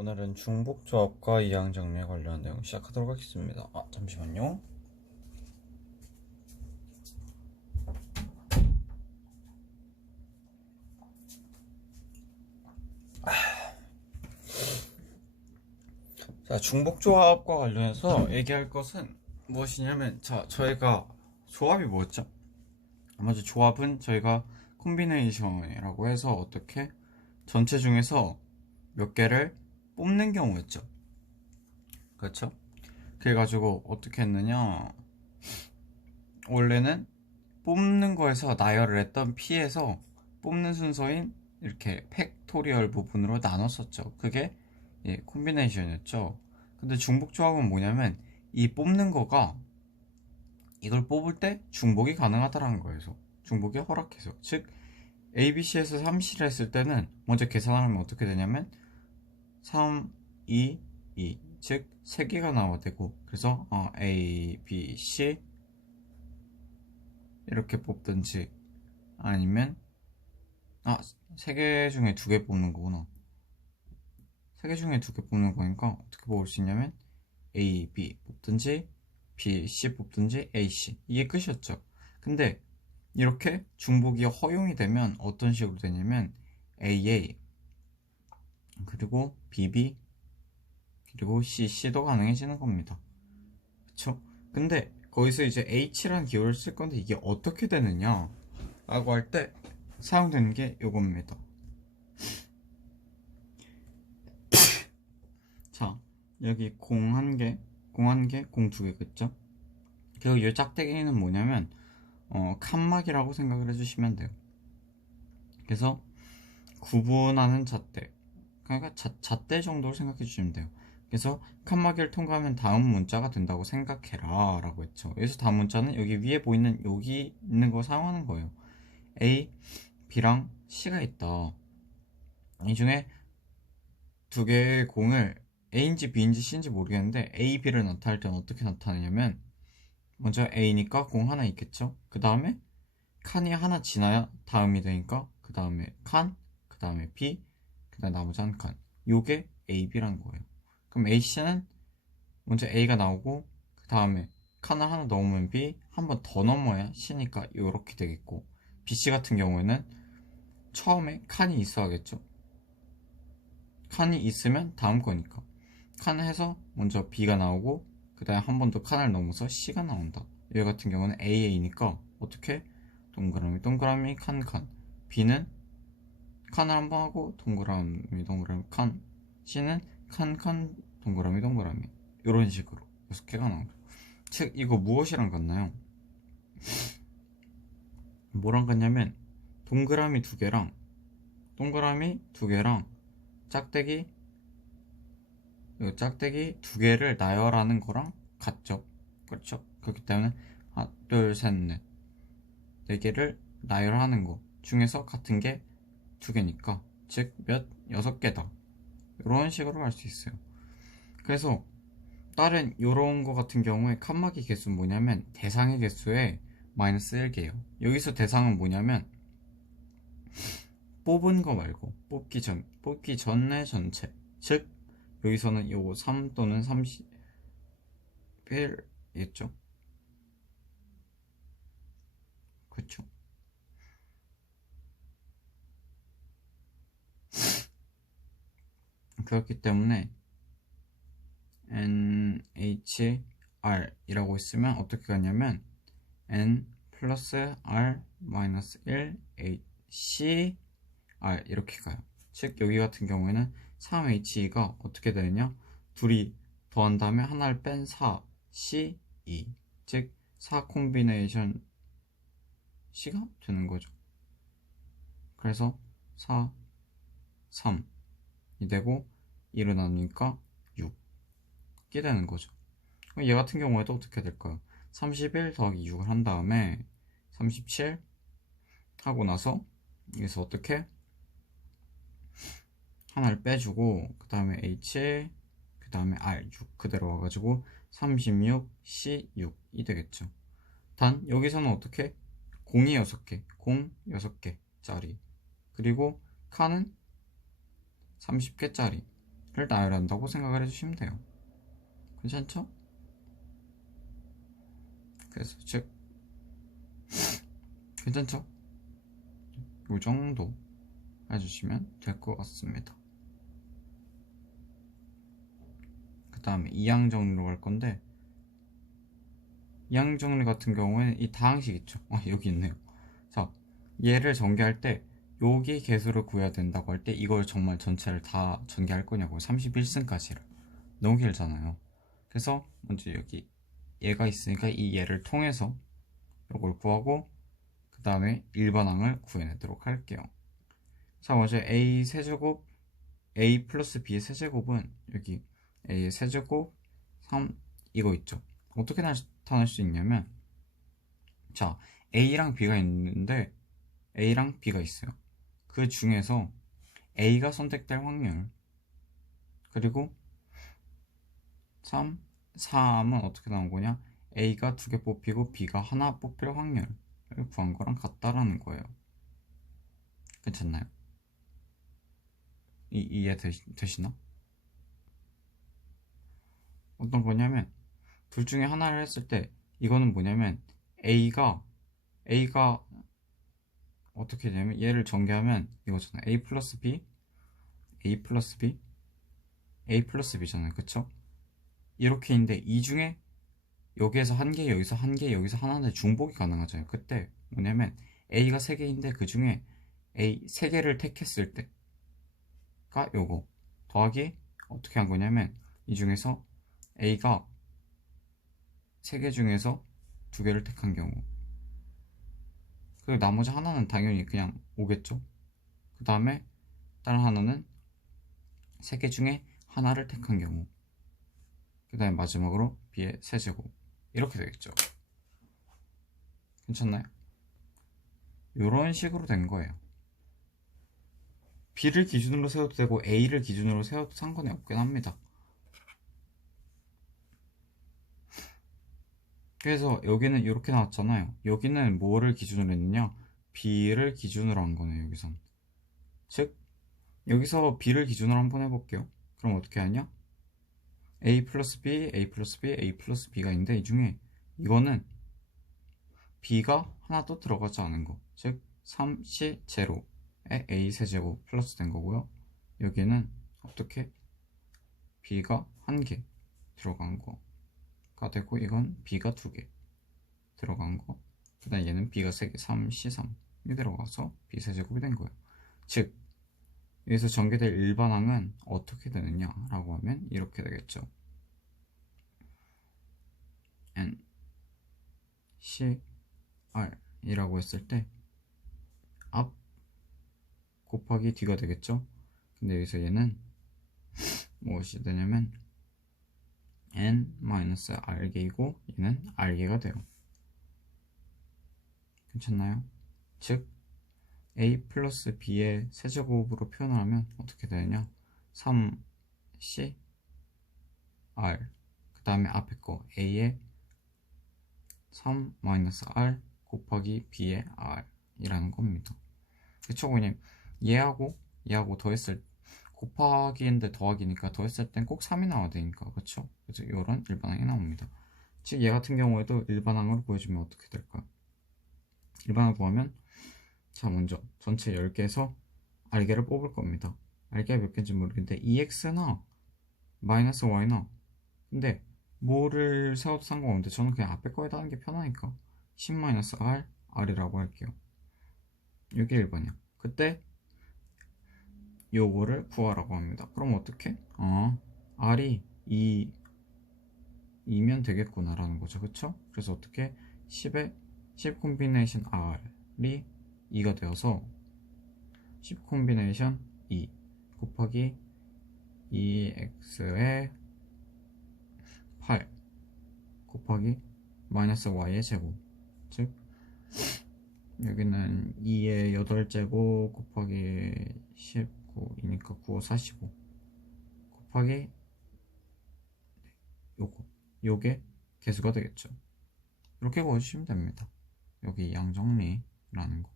오늘은 중복조합과 이항정리에 관련한 내용 시작하도록 하겠습니다. 아, 잠시만요. 아. 자, 중복조합과 관련해서 얘기할 것은 무엇이냐면, 자, 저희가 조합이 뭐였죠? 먼저 조합은 저희가 콤비네이션이라고 해서 어떻게 전체 중에서 몇 개를 뽑는 경우였죠. 그렇죠? 그래가지고 어떻게 했느냐? 원래는 뽑는 거에서 나열을 했던 P에서 뽑는 순서인 이렇게 팩토리얼 부분으로 나눴었죠. 그게 예, 콤비네이션이었죠. 근데 중복 조합은 뭐냐면 이 뽑는 거가 이걸 뽑을 때 중복이 가능하다라는 거예요. 중복이 허락해서. 즉 ABC에서 3C를 했을 때는 먼저 계산하면 어떻게 되냐면 3, 2, 2. 즉, 3개가 나와야 되고, 그래서, 어, A, B, C. 이렇게 뽑든지, 아니면, 아, 3개 중에 2개 뽑는 거구나. 3개 중에 2개 뽑는 거니까, 어떻게 뽑을 수 있냐면, A, B 뽑든지, B, C 뽑든지, A, C. 이게 끝이었죠. 근데, 이렇게 중복이 허용이 되면 어떤 식으로 되냐면, AA, 그리고 BB 그리고 CC도 가능해지는 겁니다. 그쵸? 근데 거기서 이제 H라는 기호를 쓸 건데 이게 어떻게 되느냐 라고 할 때 사용되는 게 이겁니다. 자, 여기 공 한 개, 공 한 개, 공 두 개, 그쵸? 그리고 이 짝대기는 뭐냐면, 어, 칸막이라고 생각을 해주시면 돼요. 그래서 구분하는 잣대, 그러니까 자, 잣대 정도로 생각해 주시면 돼요. 그래서 칸막이를 통과하면 다음 문자가 된다고 생각해라 라고 했죠. 그래서 다음 문자는 여기 위에 보이는 여기 있는 거 사용하는 거예요. A, B랑 C가 있다. 이 중에 두 개의 공을 A인지 B인지 C인지 모르겠는데 A, B를 나타낼 때는 어떻게 나타내냐면 먼저 A니까 공 하나 있겠죠. 그 다음에 칸이 하나 지나야 다음이 되니까 그 다음에 칸, 그 다음에 B, 그 다음 나머지 한 칸. 요게 A, B라는 거예요. 그럼 AC는 먼저 A가 나오고 그 다음에 칸을 하나 넣으면 B 한 번 더 넘어야 C니까 이렇게 되겠고 BC 같은 경우에는 처음에 칸이 있어야겠죠. 칸이 있으면 다음 거니까 칸을 해서 먼저 B가 나오고 그 다음에 한 번 더 칸을 넘어서 C가 나온다. 얘 같은 경우는 AA니까 어떻게 동그라미 동그라미 칸 칸 B는 칸을 한 번 하고 동그라미 동그라미 칸 C는 칸 칸 동그라미 동그라미 이런 식으로 여섯 개가 나오죠. 즉 이거 무엇이랑 같나요? 뭐랑 같냐면 동그라미 두 개랑 동그라미 두 개랑 짝대기 이 짝대기 두 개를 나열하는 거랑 같죠. 그렇죠? 그렇기 때문에 하나, 둘, 셋, 넷. 네 개를 나열하는 거 중에서 같은 게 두 개니까 즉 몇 여섯 개다. 이런 식으로 할수 있어요. 그래서 다른 이런 거 같은 경우에 칸막이 개수는 뭐냐면 대상의 개수에 마이너스 1개예요. 여기서 대상은 뭐냐면 뽑은 거 말고 뽑기 전 뽑기 전의 전체. 즉 여기서는 요거 3 또는 31이겠죠? 그쵸? 그렇기 때문에 NHR 이라고 있으면 어떻게 가냐면 N 플러스 R 마이너스 1 HC R 이렇게 가요. 즉 여기 같은 경우에는 3HE가 어떻게 되느냐 둘이 더한 다음에 하나를 뺀 4 C 2즉4 콤비네이션 C가 되는 거죠. 그래서 4 3 이 되고 1을 나누니까 6이 되는 거죠. 얘 같은 경우에도 어떻게 될까요? 31 더하기 6을 한 다음에 37 하고 나서 여기서 어떻게 하나를 빼주고 그 다음에 H 그 다음에 R 6 그대로 와가지고 36 C 6이 되겠죠. 단 여기서는 어떻게 공이 6개, 공 6개짜리 그리고 칸은 30개짜리 나열한다고 생각을 해주시면 돼요. 괜찮죠? 그래서 즉 괜찮죠? 이 정도 해주시면 될 것 같습니다. 그 다음에 이항 정리로 갈 건데 이항 정리 같은 경우에는 이 다항식 있죠? 아 여기 있네요. 자 얘를 전개할 때 여기 개수를 구해야 된다고 할 때 이걸 정말 전체를 다 전개할 거냐고 31승까지를 너무 길잖아요. 그래서 먼저 여기 얘가 있으니까 이 얘를 통해서 이걸 구하고 그 다음에 일반항을 구해내도록 할게요. 자 먼저 a 세제곱 a 플러스 b의 세제곱은 여기 a의 세제곱 3 이거 있죠. 어떻게 나타날 수 있냐면 자 a랑 b가 있는데 a랑 b가 있어요. 그 중에서 a가 선택될 확률 그리고 3 3은 어떻게 나온 거냐? A가 두 개 뽑히고 B가 하나 뽑힐 확률을 구한 거랑 같다라는 거예요. 괜찮나요? 이, 이해 되시, 되시나? 어떤 거냐면 둘 중에 하나를 했을 때 이거는 뭐냐면 A가 A가 어떻게 되냐면 얘를 전개하면 이거잖아 A 플러스 B A 플러스 B A 플러스 B잖아요 그쵸? 이렇게 있는데 이 중에 여기에서 한 개, 여기서 한 개, 여기서 하나인데 중복이 가능하잖아요. 그때 뭐냐면 A가 세 개인데 그 중에 A 세 개를 택했을 때가 요거 더하기 어떻게 한 거냐면 이 중에서 A가 세개 중에서 두 개를 택한 경우 그 나머지 하나는 당연히 그냥 오겠죠. 그 다음에 다른 하나는 세 개 중에 하나를 택한 경우. 그 다음에 마지막으로 b의 세제곱. 이렇게 되겠죠. 괜찮나요? 이런 식으로 된 거예요. B를 기준으로 세워도 되고 a를 기준으로 세워도 상관이 없긴 합니다 그래서 여기는 이렇게 나왔잖아요. 여기는 뭐를 기준으로 했느냐? B를 기준으로 한 거네요 여기선. 즉 여기서 b를 기준으로 한번 해볼게요. 그럼 어떻게 하냐? A 플러스 b, a 플러스 b, a 플러스 b가 있는데 이 중에 이거는 b가 하나 또 들어가지 않은 거. 즉 3c 제로에 a 세제곱 플러스 된 거고요. 여기는 어떻게? B가 한 개 들어간 거 가 되고 이건 b가 두개 들어간 거. 그 다음 얘는 b가 세 개, 3c3이 들어가서 b 세제곱이 된 거예요. 즉 여기서 전개될 일반항은 어떻게 되느냐라고 하면 이렇게 되겠죠. n c r 이라고 했을 때 앞 곱하기 뒤가 되겠죠. 근데 여기서 얘는 무엇이 되냐면 n-r개이고 얘는 r개가 돼요. 괜찮나요? 즉 a 플러스 b의 세제곱으로 표현을 하면 어떻게 되느냐 3c r 그 다음에 앞에 거 a의 3 마이너스 r 곱하기 b의 r 이라는 겁니다 그쵸 그냥 얘하고 얘하고 더했을 곱하기인데 더하기니까 더했을 땐 꼭 3이 나와야 되니까. 그쵸? 그래서 이런 일반항이 나옵니다. 즉 얘 같은 경우에도 일반항으로 보여주면 어떻게 될까요 일반항 구하면 자 먼저 전체 10개에서 알개를 뽑을 겁니다. 알개가 몇 개인지 모르겠는데 EX나 마이너스 Y나. 근데 뭐를 세워도 상관없는데 저는 그냥 앞에 거에다 하는 게 편하니까 10-R, R이라고 할게요. 여기 1번이야. 그때 요거를 구하라고 합니다. 그럼 어떻게? 어, R이 2, 2면 되겠구나 라는 거죠. 그쵸? 그래서 어떻게 10에 10 콤비네이션 R이 2가 되어서 10 콤비네이션 2 곱하기 2x의 8 곱하기 마이너스 y의 제곱. 즉 여기는 2의 8제곱 곱하기 19이니까 9, 45 곱하기 요거 요게 개수가 되겠죠. 이렇게 구해주시면 됩니다. 여기 양정리라는 거.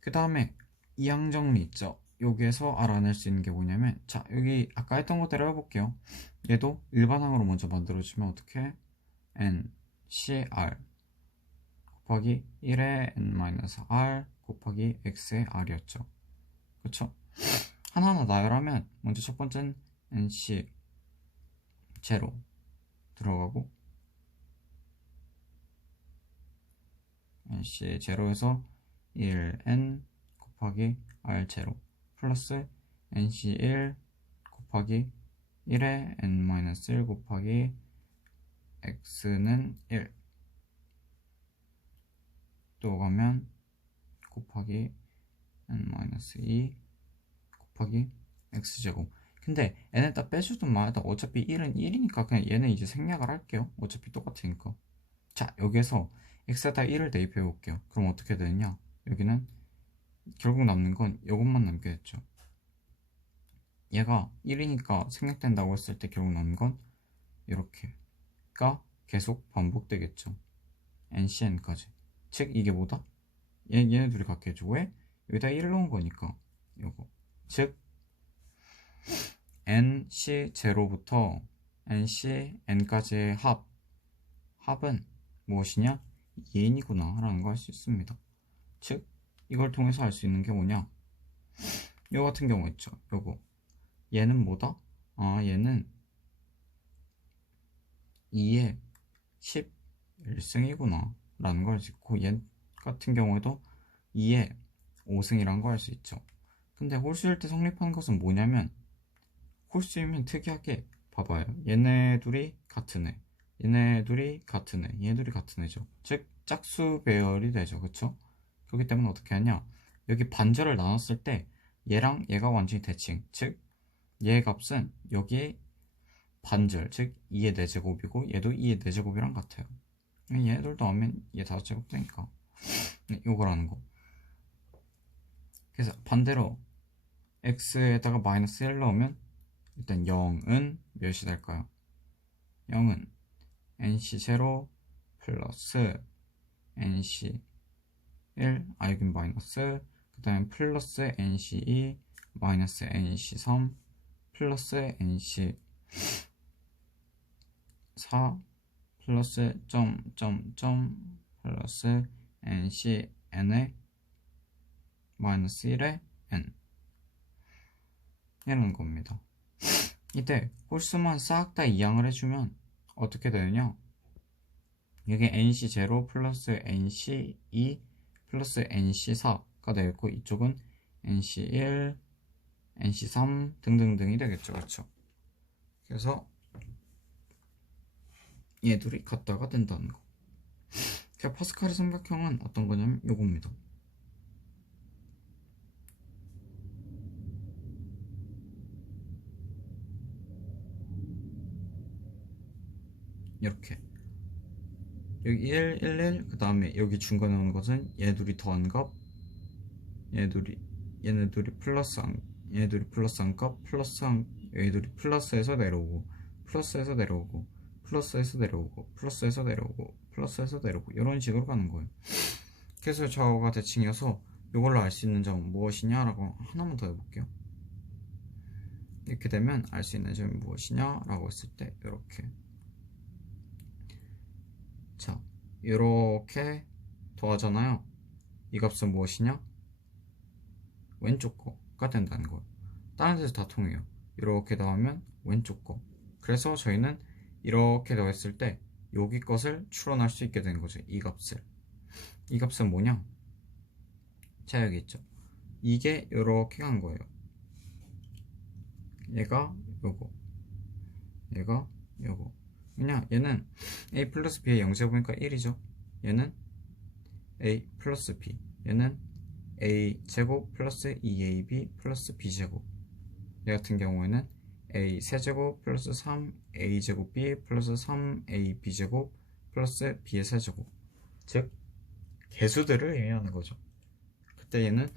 그 다음에 이항정리 있죠? 여기에서 알아낼 수 있는 게 뭐냐면 자 여기 아까 했던 것대로 해볼게요. 얘도 일반항으로 먼저 만들어주면 어떻게? n c r 곱하기 1의 n-r 곱하기 x의 r이었죠 그쵸? 하나하나 나열하면 먼저 첫 번째는 nc 제로 들어가고 nc 제로에서 1n 곱하기 r 제로 플러스 nc1 곱하기 1에 n-1 곱하기 x는 1. 또 가면 곱하기 n-2 곱하기 x제곱. 근데 n에다 빼주든 말든 어차피 1은 1이니까 그냥 얘는 이제 생략을 할게요. 어차피 똑같으니까. 자, 여기에서 x에다 1을 대입해 볼게요. 그럼 어떻게 되느냐? 여기는 결국 남는 건 이것만 남겨야죠. 얘가 1이니까 생략된다고 했을 때 결국 남는 건 이렇게가 계속 반복되겠죠. ncn까지. 즉 이게 뭐다? 얘, 얘네 둘이 같게 해줘. 왜? 여기다 1을 넣은 거니까 이거. 즉 nc0부터 ncn까지의 합 합은 무엇이냐? 2n이구나 라는 걸할수 있습니다. 즉 이걸 통해서 알 수 있는 게 뭐냐? 요 같은 경우 있죠. 요거. 얘는 뭐다? 아, 얘는 2에 11승이구나. 라는 걸 짓고, 얘 같은 경우에도 2에 5승이란 걸알수 있죠. 근데 홀수일 때 성립하는 것은 뭐냐면, 홀수이면 특이하게, 봐봐요. 얘네 둘이 같은 애. 얘네 둘이 같은 애. 얘네 둘이 같은 애죠. 즉, 짝수 배열이 되죠. 그쵸? 그렇기 때문에 어떻게 하냐 여기 반절을 나눴을 때 얘랑 얘가 완전히 대칭 즉얘 값은 여기에 반절 즉 2의 4제곱이고 얘도 2의 4제곱이랑 같아요 얘들도 하면 얘 5제곱 되니까 이거라는 거 그래서 반대로 x에다가 마이너스 1 넣으면 일단 0은 몇이 될까요? 0은 nc0 플러스 nc 1, 아 여긴 마이너스 그 다음에 플러스 nc2 마이너스 nc3 플러스 nc4 플러스 점점점 플러스 ncn의 마이너스 1의 n 이런 겁니다 이때 홀수만 싹 다 이항을 해주면 어떻게 되느냐 여기 nc0 플러스 nc2 플러스 NC4가 되겠고 이쪽은 NC1, NC3 등등등이 되겠죠. 그렇죠? 그래서 얘들이 같다가 된다는 거. 그러 파스칼의 삼각형은 어떤 거냐면 요겁니다. 이렇게 여기 1, 1, 1, 그 다음에 여기 중간에 오는 것은 얘 둘이 더한 값, 얘 둘이, 얘네 둘이 플러스 한, 얘 둘이 플러스 한 값, 플러스 한, 얘 둘이 플러스해서 내려오고, 플러스해서 내려오고, 플러스해서 내려오고, 플러스해서 내려오고, 플러스해서 내려오고, 이런 식으로 가는 거예요. 그래서 저가 대칭이어서 이걸로 알 수 있는 점 무엇이냐라고 하나만 더 해볼게요. 이렇게 되면 알 수 있는 점이 무엇이냐라고 했을 때 이렇게 자, 이렇게 더하잖아요. 이 값은 무엇이냐? 왼쪽 거가 된다는 거예요. 다른 데서 다 통해요. 이렇게 더하면 왼쪽 거. 그래서 저희는 이렇게 더했을 때 여기 것을 추론할 수 있게 되는 거죠. 이 값을. 이 값은 뭐냐? 자, 여기 있죠. 이게 이렇게 간 거예요. 얘가 요거. 얘가 요거. 왜냐 얘는 a 플러스 b의 영제곱이니까 1이죠. 얘는 a 플러스 b 얘는 a 제곱 플러스 2ab 플러스 b제곱. 얘 같은 경우에는 a 세제곱 플러스 3 a 제곱 b 플러스 3a b제곱 플러스 b의 세제곱. 즉 개수들을 의미하는 거죠. 그때 얘는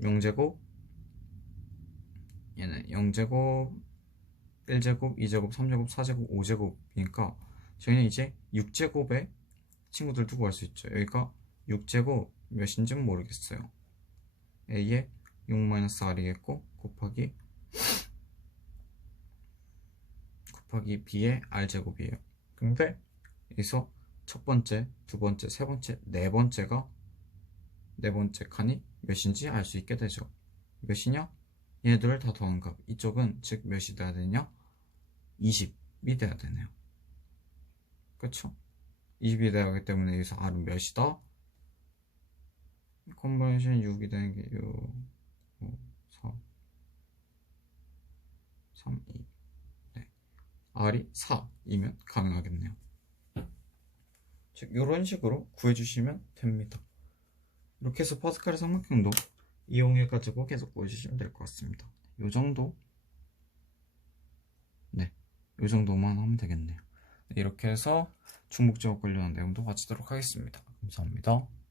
0제곱 얘는 0제곱 1제곱, 2제곱, 3제곱, 4제곱, 5제곱이니까 저희는 이제 6제곱의 친구들 두고 갈 수 있죠. 여기가 6제곱 몇인지는 모르겠어요. A에 6-r이겠고 곱하기 곱하기 b의 r제곱이에요. 근데 여기서 첫 번째, 두 번째, 세 번째, 네 번째가 네 번째 칸이 몇인지 알 수 있게 되죠. 몇이냐? 얘들을 다 더한 값. 이쪽은 즉 몇이 돼야 되냐? 20이 돼야 되네요. 그쵸? 20이 돼야 하기 때문에 여기서 R은 몇이다? 컨버전 6이 되는 게 6, 5, 4, 3, 2. 네. R이 4이면 가능하겠네요. 즉, 이런 식으로 구해주시면 됩니다. 이렇게 해서 파스칼의 삼각형도 이용해가지고 계속 보여주시면 될 것 같습니다. 요 정도? 네. 요 정도만 하면 되겠네요. 네, 이렇게 해서 중복제곱 관련한 내용도 마치도록 하겠습니다. 감사합니다.